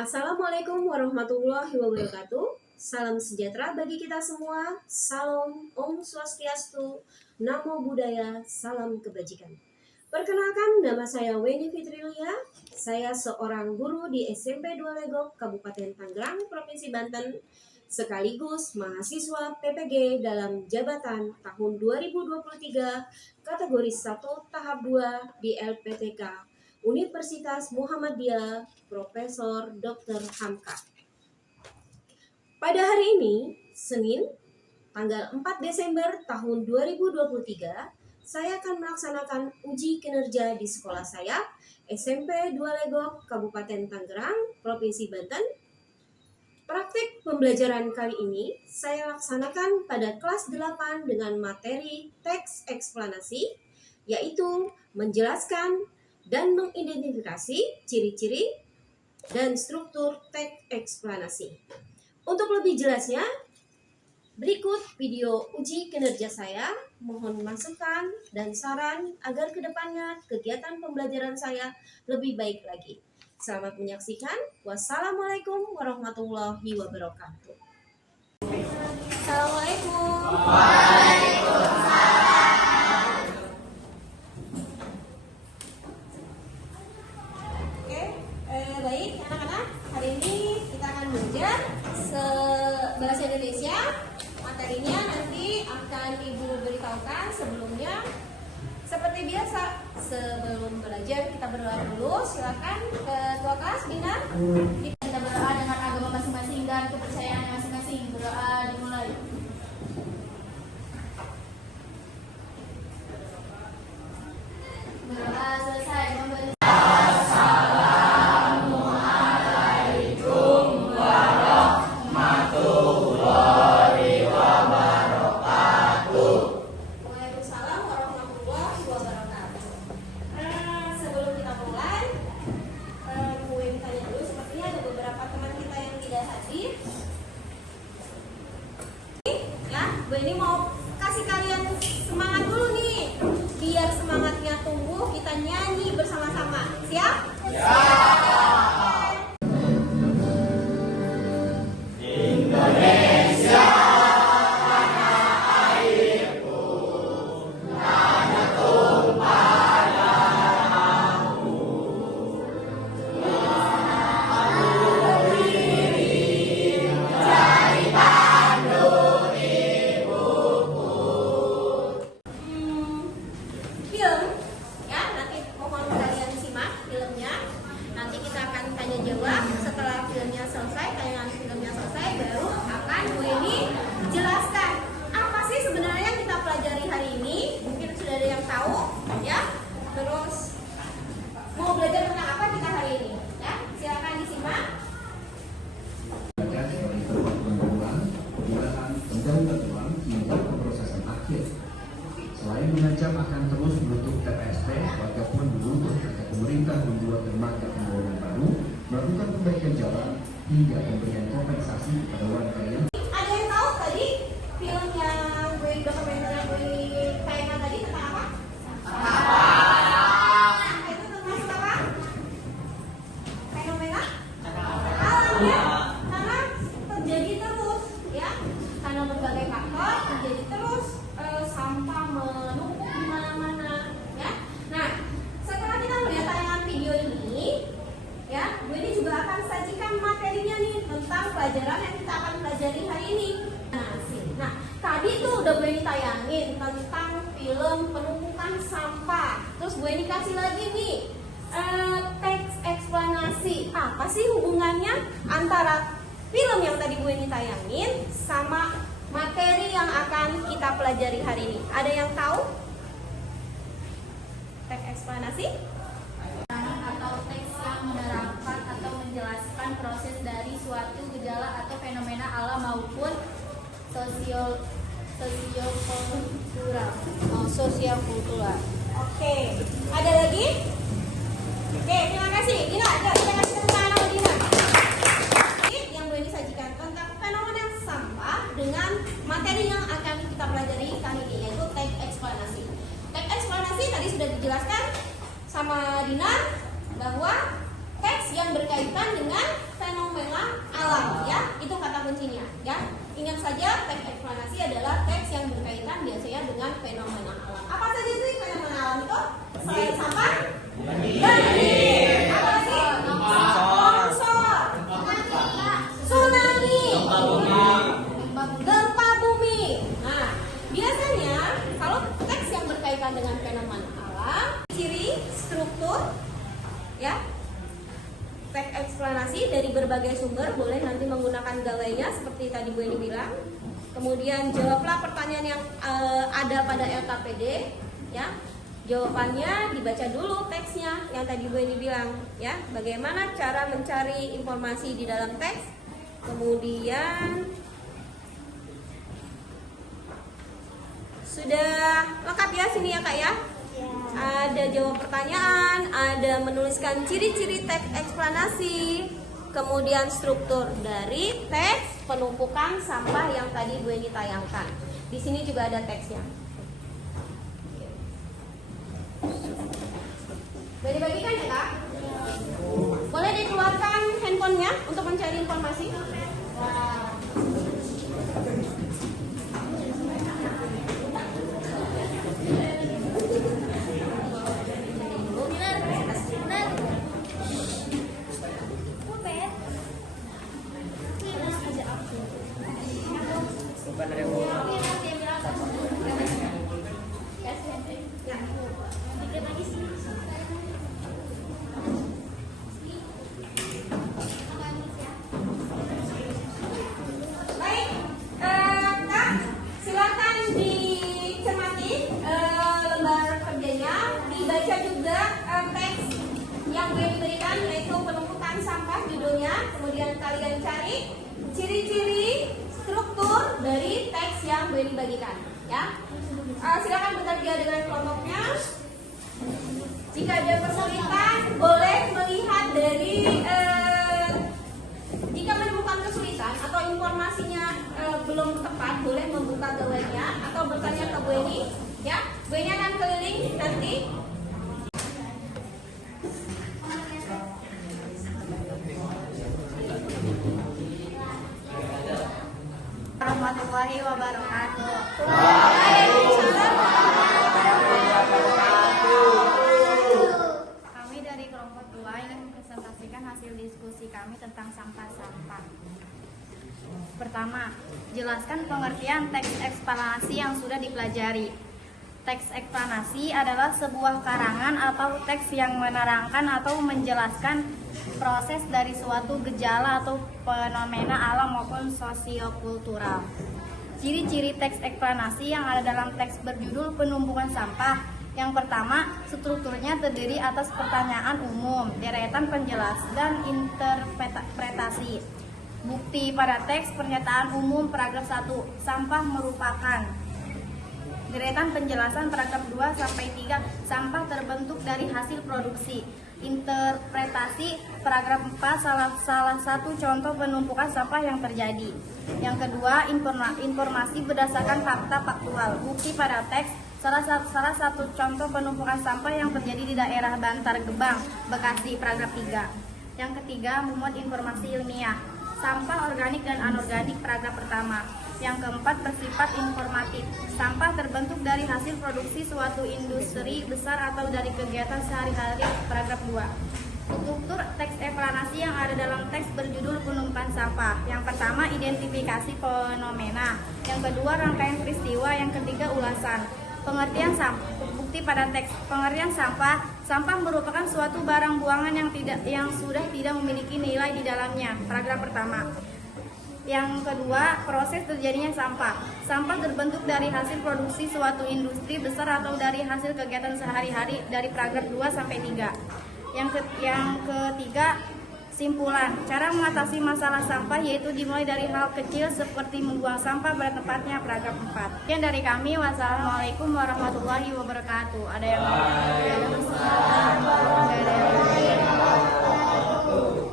Assalamualaikum warahmatullahi wabarakatuh. Salam sejahtera bagi kita semua. Salam, Om Swastiastu, Namo Buddhaya, salam kebajikan. Perkenalkan, nama saya Weni Fitrilia. Saya seorang guru di SMP 2 Legok, Kabupaten Tangerang, Provinsi Banten, sekaligus mahasiswa PPG dalam jabatan tahun 2023, kategori 1 tahap 2 di LPTK Universitas Muhammadiyah Profesor Dr. Hamka. Pada hari ini, Senin, tanggal 4 Desember tahun 2023, saya akan melaksanakan uji kinerja di sekolah saya, SMP 2 Legok, Kabupaten Tangerang, Provinsi Banten. Praktik pembelajaran kali ini saya laksanakan pada kelas 8 dengan materi teks eksplanasi, yaitu menjelaskan dan mengidentifikasi ciri-ciri dan struktur teks eksplanasi. Untuk lebih jelasnya, berikut video uji kinerja saya. Mohon masukan dan saran agar kedepannya kegiatan pembelajaran saya lebih baik lagi. Selamat menyaksikan. Wassalamualaikum warahmatullahi wabarakatuh. Assalamualaikum. Baik anak-anak, hari ini kita akan belajar bahasa Indonesia. Materinya nanti akan Ibu beritahukan sebelumnya. Seperti biasa, sebelum belajar kita berdoa dulu. Silakan ketua kelas Bina. Kita berdoa dengan agama masing-masing dan kepercayaan masing-masing. Berdoa dimulai. Berdoa selesai. Bu ini mau kasih kalian semangat dulu nih, biar semangatnya tumbuh, kita nyanyi bersama-sama. Siap? Siap. Indonesia tanah airku, tanah tumpah darahmu, aku berdiri dari tanduk ibuku. Film, ya nanti mohon kalian simak filmnya. Nanti kita akan tanya jawab. Setelah filmnya selesai, tayangan filmnya selesai, baru akan Bu ini jelaskan apa sih sebenarnya yang kita pelajari hari ini. Mungkin sudah ada yang tahu, ya. Terus mau belajar tentang apa kita hari ini, ya? Silakan disimak. Sebagai tempat pembuangan, penggunaan dan tertuang hingga pemrosesan akhir. Selain mengancam akan terus menutup TPST, warga pun menuntut agar pemerintah membuat dermaga pembangunan baru, melakukan perbaikan jalan hingga pemberian kompensasi kepada warga yang Ada yang tahu tadi film yang gue dokumenter yang gue tayangkan tadi tentang apa? Itu termasuk apa? Fenomena alam, ya. Karena terjadi terus, ya. Karena berbagai faktor terjadi terus, sampah menumpuk di mana-mana, ya. Nah, setelah kita melihat tayangan video ini, ya, gue ini juga akan sajikan materinya nih tentang pelajaran yang kita akan pelajari hari ini. Nah, tadi tuh udah gue ini tayangin tentang film penumpukan sampah. Terus gue ini kasih lagi nih teks eksplanasi. Apa sih hubungannya antara film yang tadi gue ini tayangin sama materi yang akan kita pelajari hari ini? Ada yang tahu? Teks eksplanasi? Atau teks yang menerangkan atau menjelaskan proses dari suatu gejala atau fenomena alam maupun sosiokultural. Oke, ada lagi? Oke, terima kasih. Dina, kita kasih tepuk tangan sama Dina. Jadi, yang gue disajikan tentang fenomena sampah dengan materi yang akan kita pelajari kali ini, yaitu teks eksplanasi. Teks eksplanasi tadi sudah dijelaskan sama Dina bahwa teks yang berkaitan dengan fenomena alam ya. Itu kata kuncinya ya. Ingat saja teks eksplanasi adalah teks yang berkaitan biasanya dengan fenomena alam. Apa saja sih fenomena alam itu? Selain sampah? Banjir. Apa lagi? Longsor. Tsunami. Gempa bumi. Nah, biasanya kalau teks yang berkaitan dengan fenomena alam, ciri, struktur, ya, teks eksplanasi dari berbagai sumber, boleh nanti menggunakan gawainya seperti tadi Bu Eni bilang. Kemudian jawablah pertanyaan yang ada pada LKPD, ya. Jawabannya dibaca dulu teksnya yang tadi Bu Eni bilang, ya. Bagaimana cara mencari informasi di dalam teks. Kemudian sudah lengkap ya sini ya Kak ya. Ada jawab pertanyaan, ada menuliskan ciri-ciri teks eksplanasi, kemudian struktur dari teks penumpukan sampah yang tadi Bu Eni tayangkan. Di sini juga ada teksnya. Boleh dibagikan ya Kak? Boleh dikeluarkan handphonenya untuk mencari informasi. Kemudian kalian cari ciri-ciri struktur dari teks yang boleh dibagikan, ya. Silakan bekerja dengan kelompoknya. Jika ada kesulitan, boleh melihat dari jika menemukan kesulitan atau informasinya belum tepat, boleh membuka gawainya atau bertanya ke Bu Eni, ya. Bu Eni akan keliling nanti. Warahmatullahi wabarakatuh. Kami dari kelompok 2 ingin mempresentasikan hasil diskusi kami tentang sampah-sampah. Pertama, jelaskan pengertian teks eksplanasi yang sudah dipelajari. Teks eksplanasi adalah sebuah karangan atau teks yang menerangkan atau menjelaskan proses dari suatu gejala atau fenomena alam maupun sosiokultural. Ciri-ciri teks eksplanasi yang ada dalam teks berjudul penumpukan sampah. Yang pertama, strukturnya terdiri atas pertanyaan umum, deretan penjelasan dan interpretasi. Bukti pada teks pernyataan umum paragraf 1, sampah merupakan. Deretan penjelasan paragraf 2 sampai 3, sampah terbentuk dari hasil produksi. Interpretasi paragraf 4, salah satu contoh penumpukan sampah yang terjadi. Yang kedua, informasi berdasarkan fakta faktual. Bukti pada teks, salah satu contoh penumpukan sampah yang terjadi di daerah Bantar Gebang, Bekasi, paragraf 3. Yang ketiga, memuat informasi ilmiah. Sampah organik dan anorganik, paragraf pertama. Yang keempat, bersifat informatif. Sampah terbentuk dari hasil produksi suatu industri besar atau dari kegiatan sehari-hari, paragraf 2. Struktur teks eksplanasi yang ada dalam teks berjudul penumpukan sampah. Yang pertama, identifikasi fenomena. Yang kedua, rangkaian peristiwa. Yang ketiga, ulasan. Pengertian sampah. Bukti pada teks. Pengertian sampah. Sampah merupakan suatu barang buangan yang sudah tidak memiliki nilai di dalamnya, paragraf pertama. Yang kedua, proses terjadinya sampah. Sampah terbentuk dari hasil produksi suatu industri besar atau dari hasil kegiatan sehari-hari, dari paragraf 2 sampai 3. Yang ketiga, simpulan. Cara mengatasi masalah sampah yaitu dimulai dari hal kecil seperti membuang sampah pada tempatnya, paragraf 4. Sekian dari kami. Wassalamualaikum warahmatullahi wabarakatuh. Ada yang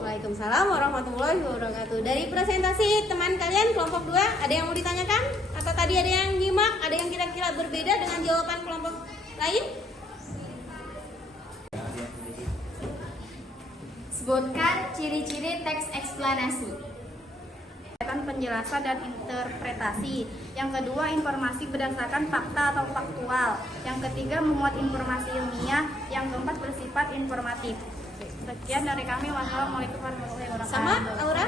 Waalaikumsalam warahmatullahi wabarakatuh. Dari presentasi teman kalian kelompok 2, ada yang mau ditanyakan? Atau tadi ada yang nyimak? Ada yang kira-kira berbeda dengan jawaban kelompok lain? Sebutkan ciri-ciri teks eksplanasi. Penjelasan dan interpretasi. Yang kedua, informasi berdasarkan fakta atau faktual. Yang ketiga, memuat informasi ilmiah. Yang keempat, bersifat informatif. Sekian dari kami. Wassalamualaikum warahmatullahi wabarakatuh. Sama, Aura?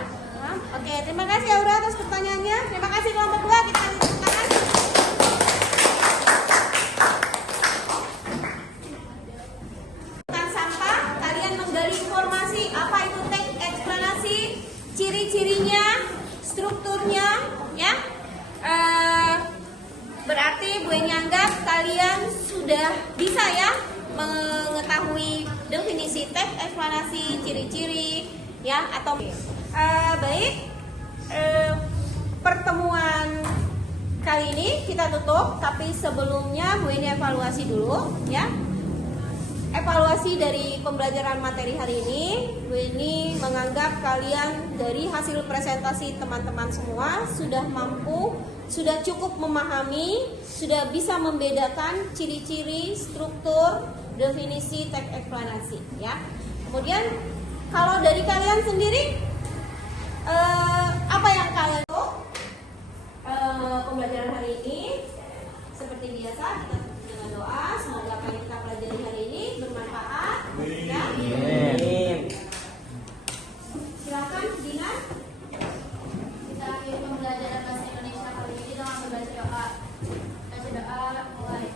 Oke, terima kasih Aura atas pertanyaannya. Terima kasih kelompok 2, kita kasih tepuk tangan. Tentang sampah, kalian menggali informasi apa itu teks eksplanasi, ciri-cirinya, strukturnya, ya. Berarti Bu Eni anggap kalian sudah bisa ya mengetahui definisi teks eksplanasi, ciri-ciri, ya, atau baik. Pertemuan kali ini kita tutup, tapi sebelumnya Bu Eni evaluasi dulu, ya. Evaluasi dari pembelajaran materi hari ini, Bu Eni menganggap kalian dari hasil presentasi teman-teman semua sudah mampu, sudah cukup memahami, sudah bisa membedakan ciri-ciri, struktur, definisi teks eksplanasi, ya. Kemudian kalau dari kalian sendiri, apa yang kalian pembelajaran hari ini? Seperti biasa kita tutup dengan doa. Semoga apa yang kita pelajari hari ini bermanfaat, ya. Silakan Dina. Kita akhiri pembelajaran bahasa Indonesia kali ini dengan membaca doa. Baca doa mulai.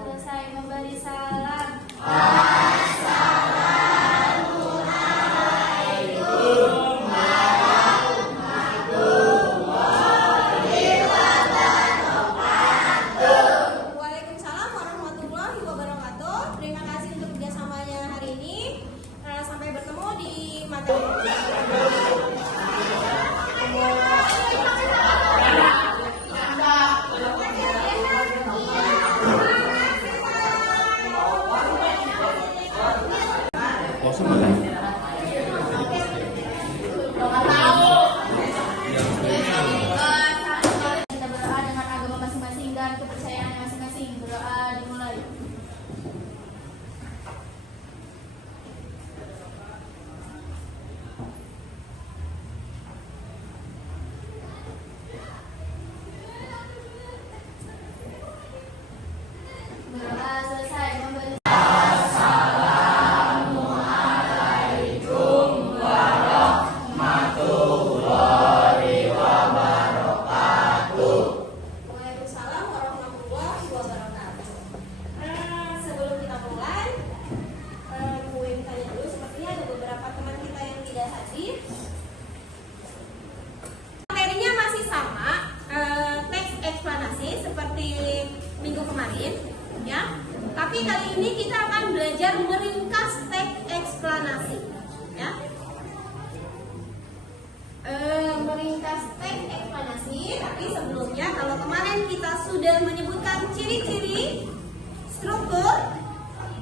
Selesai memberi salam. Waalaikumsalam warahmatullahi wabarakatuh. Terima kasih untuk kerjasamanya hari ini. Sampai bertemu di materi. Kita berdoa dengan agama masing-masing dan kepercayaan masing-masing. Berdoa dimulai. Berdoa selesai memberi Waalaikumsalam warahmatullahi wabarakatuh. Sebelum kita mulai, Bu Eni tanya dulu. Sepertinya ada beberapa teman kita yang tidak hadir. Materinya masih sama, teks eksplanasi seperti minggu kemarin, ya. Tapi kali ini kita akan belajar meringkas teks eksplanasi, ya. Meringkas teks eksplanasi, tapi sebelumnya kalau kemarin kita sudah menyebutkan ciri-ciri, struktur,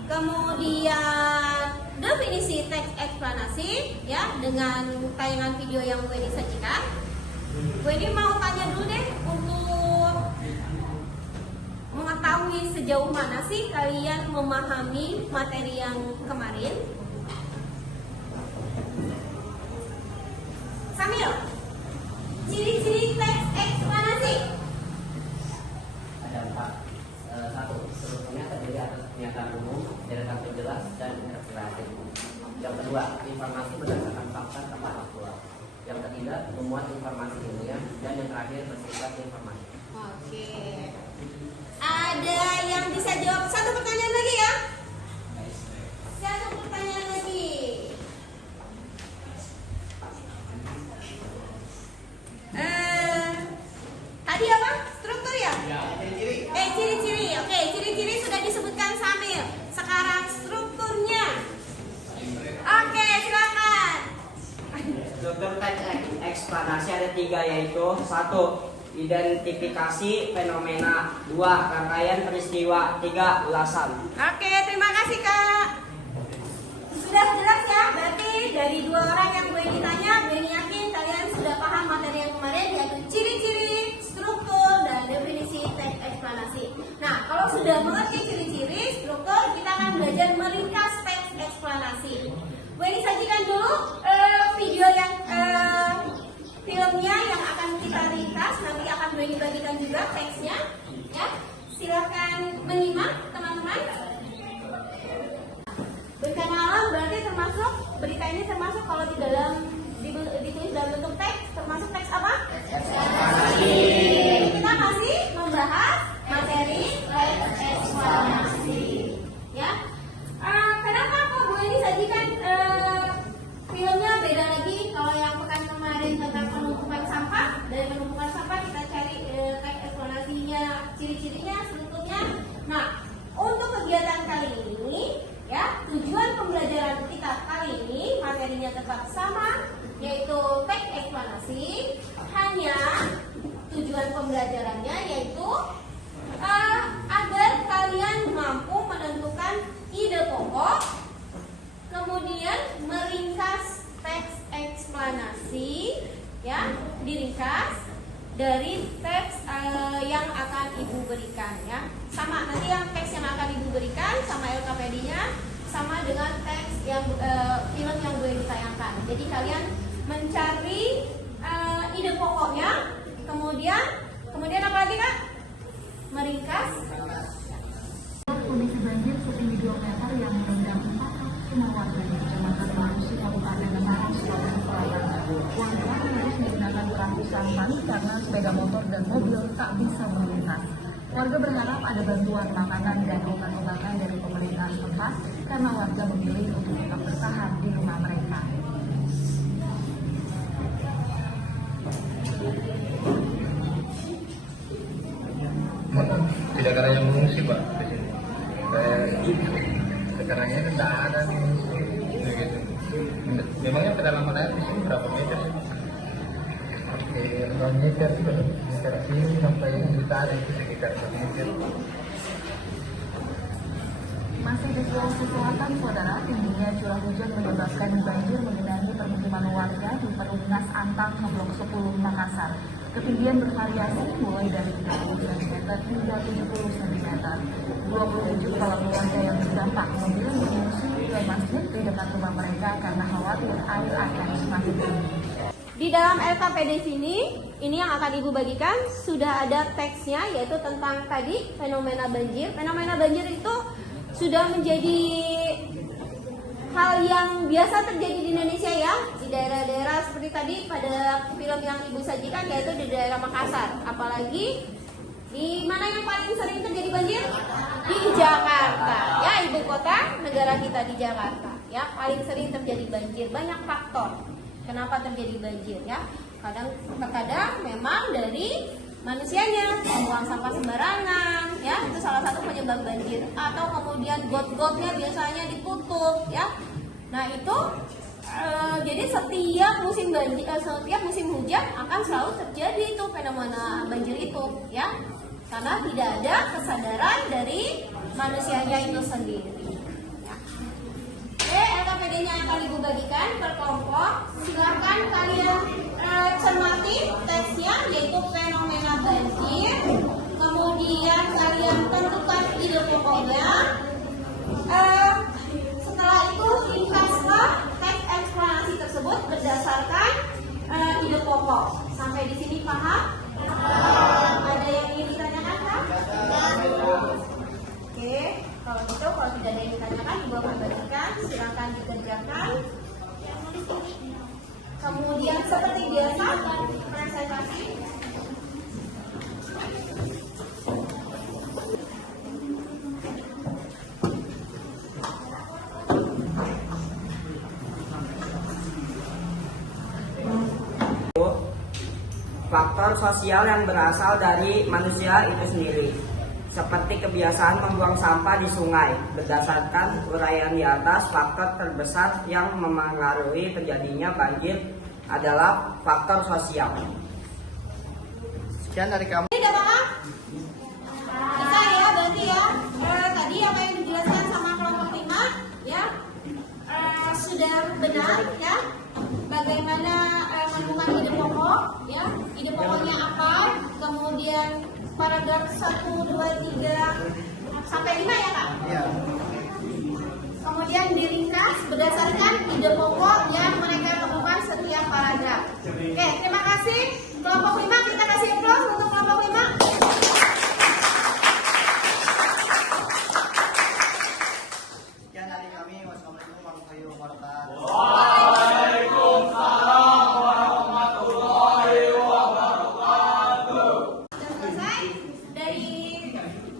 kemudian definisi teks eksplanasi, ya, dengan tayangan video yang Bu Eni sajikan. Bu Eni mau tanya dulu deh, untuk mengetahui sejauh mana sih kalian memahami materi yang kemarin. Samil, ciri-ciri teks eksplanasi. Ada 4. 1. Strukturnya terdiri atas pernyataan umum, deretan penjelas, dan interpretasi. Yang kedua, informasi berdasarkan fakta atau faktual. Yang ketiga, memuat informasi ilmiah, dan yang terakhir bersifat informatif. Oke. Ada yang bisa jawab satu pertanyaan lagi ya? Satu pertanyaan lagi. Tadi apa? Struktur ya? Ciri-ciri. Oke, ciri-ciri sudah disebutkan Samil. Sekarang strukturnya. Oke, silakan. Struktur teks eksplanasi ada 3, yaitu 1. Identifikasi fenomena, 2. Rangkaian peristiwa, 3. Ulasan. Oke, terima kasih Kak. Sudah jelas ya? Berarti dari 2 orang yang Bu Eni tanya, Bu Eni yakin kalian sudah paham materi yang kemarin, yaitu ciri-ciri, struktur, dan definisi teks eksplanasi. Nah, kalau sudah mengerti ciri-ciri struktur, kita akan belajar meringkas teks eksplanasi. Bu Eni sajikan dulu video yang filmnya yang akan kita ringkas. Nanti akan Bu Eni bagikan juga teksnya. Ya, silakan menyimak teman-teman. Bencana alam berarti termasuk berita ini termasuk kalau di dalam ditulis dalam bentuk teks, termasuk teks apa? Kita masih membahas materi teks eksplanasi. Ya, kenapa kok Bu Eni sajikan filmnya beda lagi? Kalau yang pekan kemarin tentang penumpukan sampah, dari penumpukan sampah kita cari teks eksplanasinya, ciri-cirinya, strukturnya. Nah, untuk kegiatan kali ini, ya, tujuan pembelajaran kita kali ini materinya tetap sama, yaitu teks eksplanasi. Hanya tujuan pembelajarannya yaitu agar kalian mampu menentukan ide pokok, kemudian meringkas teks eksplanasi, ya, diringkas dari teks yang akan Ibu berikan, ya. Sama, nanti yang teks yang akan Ibu berikan sama LKPD-nya sama dengan teks yang film yang gue ditayangkan. Jadi kalian mencari ide pokoknya, kemudian apa lagi, Kak? Meringkas. Kondisi banjir setinggi 2 meter yang merendam 4 rumah warga di Kecamatan Marusi, Kabupaten Tangerang, Sulawesi Selatan. Warga harus menggunakan perahu sampan karena sepeda motor dan mobil tak bisa melintas. Warga berharap ada bantuan makanan dan obat-obatan dari pemerintah setempat karena warga memilih untuk tetap bertahan di rumah mereka. Tidak ada yang mengungsi, Pak, di sini. Sekarang ini tidak ada yang mengungsi. Gitu. Memangnya kedalaman air di sini berapa meter sih? Oke, 2 meter itu meter sini sampai utara itu sekitar 1 meter. Masih di Sulawesi Selatan, saudara, tingginya curah hujan menyebabkan banjir mengenangi permukiman warga di Perumnas Antang, Blok 10, Makassar. Ketinggian bervariasi mulai dari 30 cm hingga 70 cm. 27 kepala keluarga yang terdampak memilih mengungsi ke masjid di dekat rumah mereka karena khawatir air akan semakin tinggi. Di dalam LKPD sini, ini yang akan Ibu bagikan, sudah ada teksnya, yaitu tentang tadi fenomena banjir. Fenomena banjir itu sudah menjadi hal yang biasa terjadi di Indonesia, ya, di daerah-daerah seperti tadi pada film yang Ibu sajikan, yaitu di daerah Makassar. Apalagi di mana yang paling sering terjadi banjir? Di Jakarta, ya, ibu kota negara kita di Jakarta, ya, paling sering terjadi banjir. Banyak faktor kenapa terjadi banjir, ya. Kadang memang dari manusianya membuang sampah sembarangan, ya, itu salah satu penyebab banjir. Atau kemudian got-gotnya biasanya ditutup, ya. Nah itu jadi setiap musim banjir, setiap musim hujan akan selalu terjadi itu fenomena banjir itu, ya, karena tidak ada kesadaran dari manusianya itu sendiri. Ya. Oke, LKPD-nya akan Ibu bagikan per kelompok. Silakan kalian cermati teksnya, yaitu fenomena banjir. Kemudian kalian tentukan ide pokoknya. Setelah itu ringkaslah teks eksplanasi tersebut berdasarkan ide pokok. Sampai di sini paham? Ada yang ingin ditanyakan, Kak? Oke, kalau gitu, kalau tidak ada yang ditanyakan, Ibu akan bagikan. Silakan dikerjakan. Kemudian seperti biasa, presentasi. Faktor sosial yang berasal dari manusia itu sendiri, seperti kebiasaan membuang sampah di sungai. Berdasarkan uraian di atas, faktor terbesar yang memengaruhi terjadinya banjir adalah faktor sosial. Sekian dari kamu. Tidak paham? Bisa ya, berarti ya. Tadi apa yang dijelaskan sama kelompok 5, ya, sudah benar, ya. Bagaimana menemukan ide pokok, ya, ide pokoknya apa, kemudian paragraf 1, 2, 3 sampai 5 ya Kak? Iya. Kemudian diringkas berdasarkan ide pokok yang mereka temukan setiap paragraf. Oke, terima kasih. Kelompok 5 kita kasih aplaus untuk kelompok 5. Sekian dari kami. Wassalamualaikum warahmatullahi wabarakatuh. Sudah selesai. Dari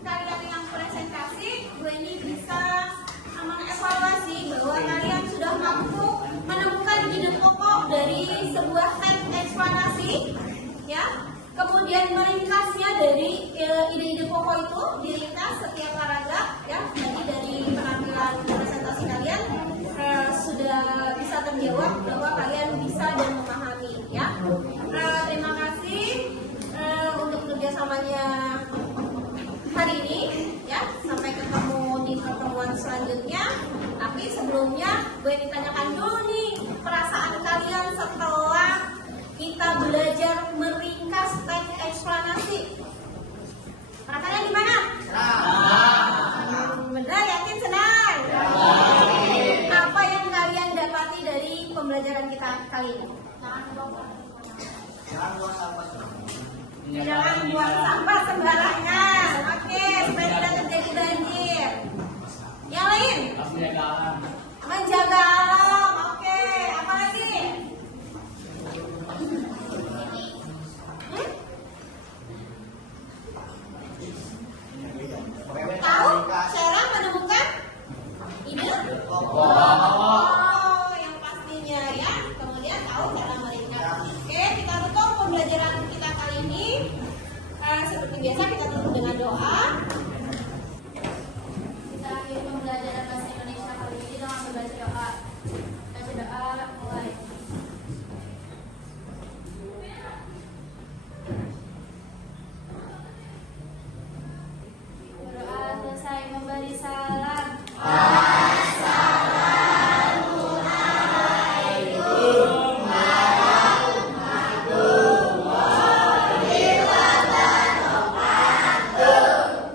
kalian yang presentasi, gue ini bisa mengevaluasi bahwa kalian sudah mampu menemukan ide pokok dari sebuah teks eksplanasi, ya. Kemudian meringkasnya dari ide-ide pokok itu, diringkas setiap paragraf, ya. Jadi dari penampilan presentasi kalian sudah bisa terjawab bahwa kalian bisa dan memahami, ya. Terima kasih untuk kerjasamanya hari ini, ya. Sampai ketemu di pertemuan selanjutnya. Tapi sebelumnya gue ditanyakan dulu nih perasaan kalian setelah kita belajar meringkas teks eksplanasi. Perasaannya gimana? Benar, yakin, senang? Apa yang kalian dapati dari pembelajaran kita kali ini? Jangan buang sampah sembarangan. Oke, supaya tidak terjadi banjir. Yang lain? Menjaga alam. Oke, apa lagi? Tahu cara menemukan ide? Oh, yang pastinya ya. Kemudian tahu cara meringkas. Oke, kita tutup pembelajaran kita kali ini. Seperti biasa kita tutup dengan doa. Kita akhiri pembelajaran bahasa Indonesia kali ini dengan membaca doa. Baca doa mulai. Berdoa selesai memberi salam.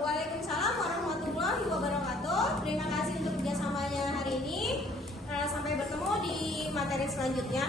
Waalaikumsalam warahmatullahi wabarakatuh. Terima kasih untuk kerjasamanya hari ini. Sampai bertemu di materi selanjutnya.